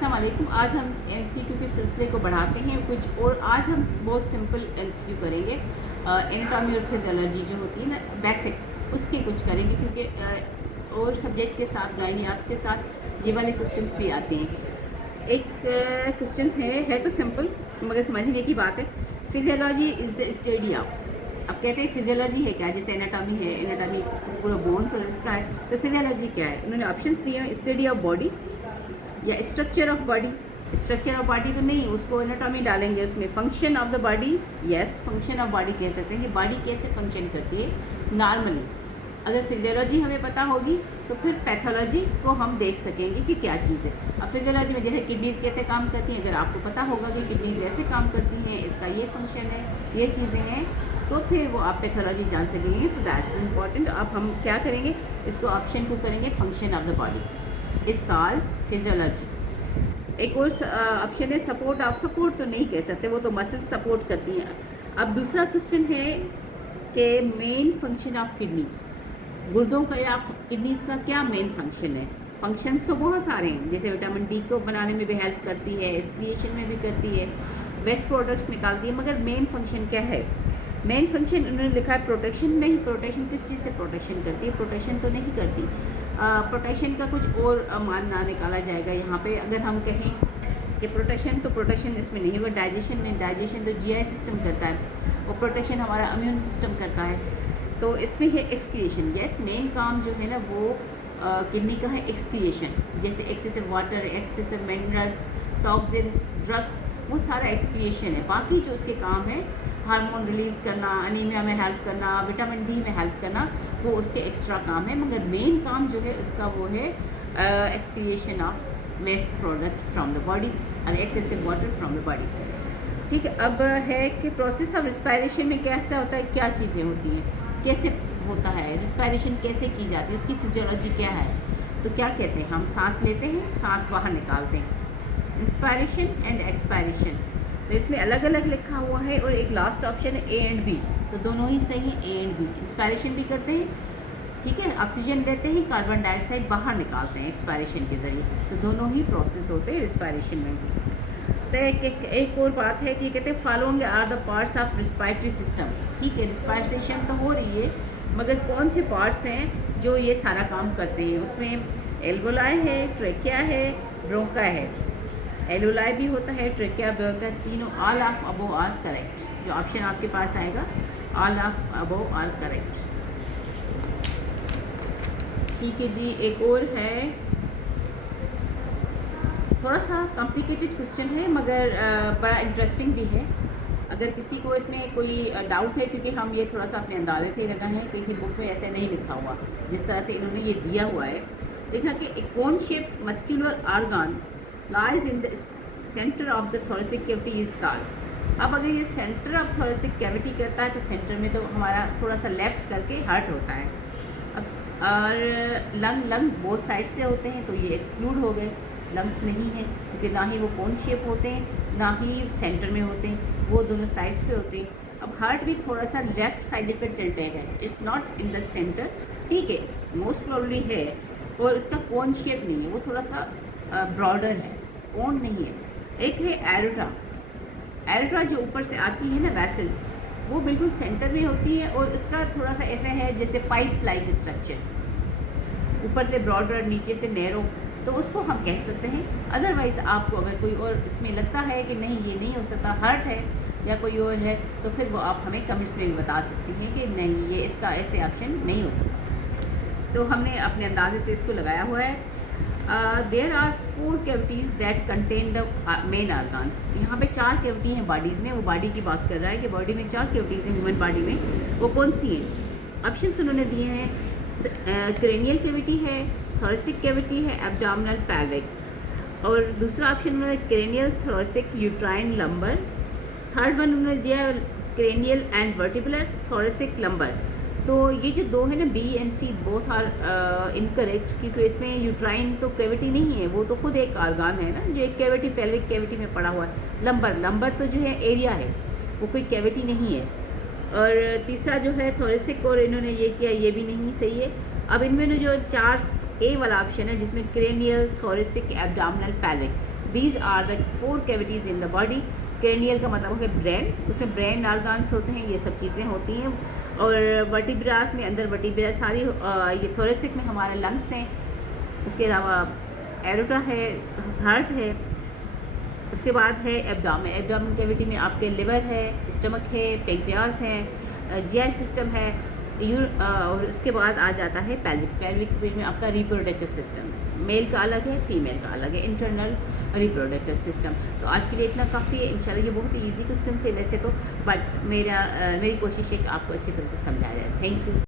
अस्सलाम वालेकुम। आज हम एमसीक्यू के सिलसिले को बढ़ाते हैं कुछ और। आज हम बहुत सिंपल एमसीक्यू करेंगे। एनाटॉमी और फिजियोलॉजी जो होती है ना, बेसिक, उसके कुछ करेंगे क्योंकि और सब्जेक्ट के साथ गायनियात के साथ ये वाले क्वेश्चंस भी आते हैं। एक क्वेश्चन है तो सिंपल मगर समझने की बात है। Physiology is the study of. अब कहते हैं फिजियोलॉजी है क्या, जैसे एनाटॉमी है, एनाटॉमी पूरा बोन्स और इसका है, तो फिजियोलॉजी क्या है। उन्होंने ऑप्शंस दिए हैं, स्टडी ऑफ बॉडी या structure of body. Structure of body तो नहीं, उसको एनाटॉमी डालेंगे उसमें। Function of the body, yes, function of body कह सकते हैं कि बॉडी कैसे फंक्शन करती है नॉर्मली। अगर फिजियोलॉजी हमें पता होगी तो फिर पैथोलॉजी को हम देख सकेंगे कि क्या चीज़ है। अब फिजियोलॉजी में जैसे किडनीज कैसे काम करती हैं, अगर आपको पता होगा कि किडनीज ऐसे काम करती हैं, इसका ये फंक्शन है, ये चीज़ें हैं, तो फिर वो आप पैथोलॉजी जान सकेंगे। तो दैट्स इम्पॉर्टेंट। अब हम क्या करेंगे, इसको ऑप्शन को करेंगे फंक्शन ऑफ द बॉडी इस कॉल्ड फिजियोलॉजी। एक और ऑप्शन है सपोर्ट ऑफ। सपोर्ट तो नहीं कह सकते, वो तो मसल्स सपोर्ट करती हैं। अब दूसरा क्वेश्चन है कि मेन फंक्शन ऑफ किडनीज, गुर्दों का या किडनीज का क्या मेन फंक्शन है। फंक्शंस तो बहुत सारे हैं, जैसे विटामिन डी को बनाने में भी हेल्प करती है, एक्सक्रिएशन में भी करती है, वेस्ट प्रोडक्ट्स निकालती है, मगर मेन फंक्शन क्या है। मेन फंक्शन उन्होंने लिखा है प्रोटेक्शन। नहीं, प्रोटेक्शन किस चीज़ से प्रोटेक्शन करती है, प्रोटेक्शन तो नहीं करती। प्रोटेक्शन का कुछ और मानना निकाला जाएगा यहाँ पे। अगर हम कहें कि प्रोटेक्शन, तो प्रोटेक्शन इसमें नहीं होगा। डाइजेशन नहीं, डाइजेशन तो जीआई सिस्टम करता है, और प्रोटेक्शन हमारा इम्यून सिस्टम करता है। तो इसमें है एक्सक्रिएशन। यस, मेन काम जो है ना वो किडनी का है एक्सक्रिएशन, जैसे excessive water, excessive minerals, toxins, drugs, वो सारा एक्सक्रिएशन है। बाकी जो उसके काम है, हार्मोन रिलीज़ करना, अनीमिया में हेल्प करना, विटामिन डी में हेल्प करना, वो उसके एक्स्ट्रा काम है। मगर मेन काम जो है उसका वो है excretion of waste product from the body और excessive water from the body. ठीक है। अब है कि प्रोसेस ऑफ रिस्पायरेशन में कैसा होता है, क्या चीज़ें होती हैं, कैसे होता है रिस्पायरेशन, कैसे की जाती है, उसकी फिजियोलॉजी क्या है। तो क्या कहते हैं, हम सांस लेते हैं, सांस बाहर निकालते हैं, इंस्पायरेशन एंड एक्सपायरेशन। तो इसमें अलग अलग लिखा हुआ है, और एक लास्ट ऑप्शन है ए एंड बी, तो दोनों ही सही हैं। ए एंड बी, इंस्पायरेशन भी करते हैं, ठीक है, ऑक्सीजन लेते हैं, कार्बन डाइऑक्साइड बाहर निकालते हैं एक्सपायरेशन के ज़रिए, तो दोनों ही प्रोसेस होते हैं रिस्पायरेशन में। तो एक और बात है कि कहते हैं following are the parts of respiratory system. ठीक है, रिस्पायरेशन तो हो रही है, मगर कौन से पार्ट्स हैं जो ये सारा काम करते हैं। उसमें एल्वोलाई है, ट्रेकिया है, ब्रोंका है। एल्वोलाई भी होता है, ट्रेकिया, ब्रोंका, तीनों all of above are correct. जो ऑप्शन आपके पास आएगा, all of above are correct. ठीक है जी, एक और है, थोड़ा सा कॉम्प्लिकेटेड क्वेश्चन है मगर बड़ा इंटरेस्टिंग भी है। अगर किसी को इसमें कोई डाउट है, क्योंकि हम ये थोड़ा सा अपने अंदाजे से लगा है, कहीं बुक में ऐसा नहीं लिखा हुआ, जिस तरह से इन्होंने ये दिया हुआ है, देखा कि a cone shape muscular organ lies in the centre of the thoracic cavity is called. अब अगर ये सेंटर ऑफ थोरेसिक कैविटी करता है, तो सेंटर में तो हमारा थोड़ा सा लेफ्ट करके हार्ट होता है। अब और लंग बोथ साइड से होते हैं, तो ये एक्सक्लूड हो गए, लंग्स नहीं है, क्योंकि ना ही वो कोन शेप होते हैं, ना ही सेंटर में होते हैं, वो दोनों साइड्स पे होते हैं। अब हार्ट भी थोड़ा सा लेफ़्ट साइड पे टिल्टेड है, it's not in the centre, ठीक है, मोस्ट प्रॉब्ली है, और उसका कोन शेप नहीं है, वो थोड़ा सा ब्रॉडर है, कोन नहीं है। एक है एरोटा। एरोटा जो ऊपर से आती है ना वेसल्स, वो बिल्कुल सेंटर में होती है, और उसका थोड़ा सा ऐसा है जैसे पाइप लाइक स्ट्रक्चर, ऊपर से ब्रॉडर, नीचे से नैरो, तो उसको हम कह सकते हैं। अदरवाइज़ आपको अगर कोई और इसमें लगता है कि नहीं ये नहीं हो सकता, हार्ट है या कोई और है, तो फिर वो आप हमें कमेंट्स में भी बता सकती हैं कि नहीं ये इसका ऐसे ऑप्शन नहीं हो सकता। तो हमने अपने अंदाजे से इसको लगाया हुआ है। There are 4 cavities that contain the main organs. यहाँ पे 4 कैविटी हैं बॉडीज़ में, वो बॉडी की बात कर रहा है कि बॉडी में 4 कैविटीज़ हैं ह्यूमन बॉडी में, वो कौन सी हैं। ऑप्शन उन्होंने दिए हैं, क्रेनियल कैविटी है, थोरेसिक कैविटी है, एब्डोमिनल, पैल्विक, और दूसरा ऑप्शन उन्होंने cranial, thoracic, uterine, lumbar. Third one उन्होंने दिया cranial and vertebral, thoracic, lumbar. तो ये जो दो है ना, B and C, both are incorrect, क्योंकि इसमें यूट्राइन तो कैविटी नहीं है, वो तो खुद एक ऑर्गन है ना, जो एक कैविटी पेल्विक कैविटी में पड़ा हुआ है। लंबर तो जो है एरिया है, वो कोई कैविटी नहीं है। और तीसरा जो है थोरेसिक, और इन्होंने ये किया, ये भी नहीं सही है। अब इनमें जो 4 ए वाला ऑप्शन है, जिसमें cranial, thoracic, abdominal, pelvic, these are the 4 cavities in the body. Cranial का मतलब हो गया ब्रेन, उसमें ब्रेन ऑर्गन्स होते हैं, ये सब चीज़ें होती हैं। और वर्टिब्रास में अंदर वर्टिब्रा सारी, ये थोरेसिक में हमारे लंग्स हैं, इसके अलावा एरोटा है, हार्ट है, उसके बाद है एब्डोमेन। एब्डोमेन कैविटी में आपके लिवर है, स्टमक है, पेंक्रियाज है, जीआई सिस्टम है, और उसके बाद आ जाता है पेल्विक। पेल्विक में आपका रिप्रोडक्टिव सिस्टम है, मेल का अलग है, फीमेल का अलग है, इंटरनल रिप्रोडक्टिव सिस्टम। तो आज के लिए इतना काफ़ी है। इंशाल्लाह ये बहुत ही ईजी क्वेश्चन थे वैसे तो, बट मेरी कोशिश है कि आपको अच्छी तरह से समझाया जाए। Thank you.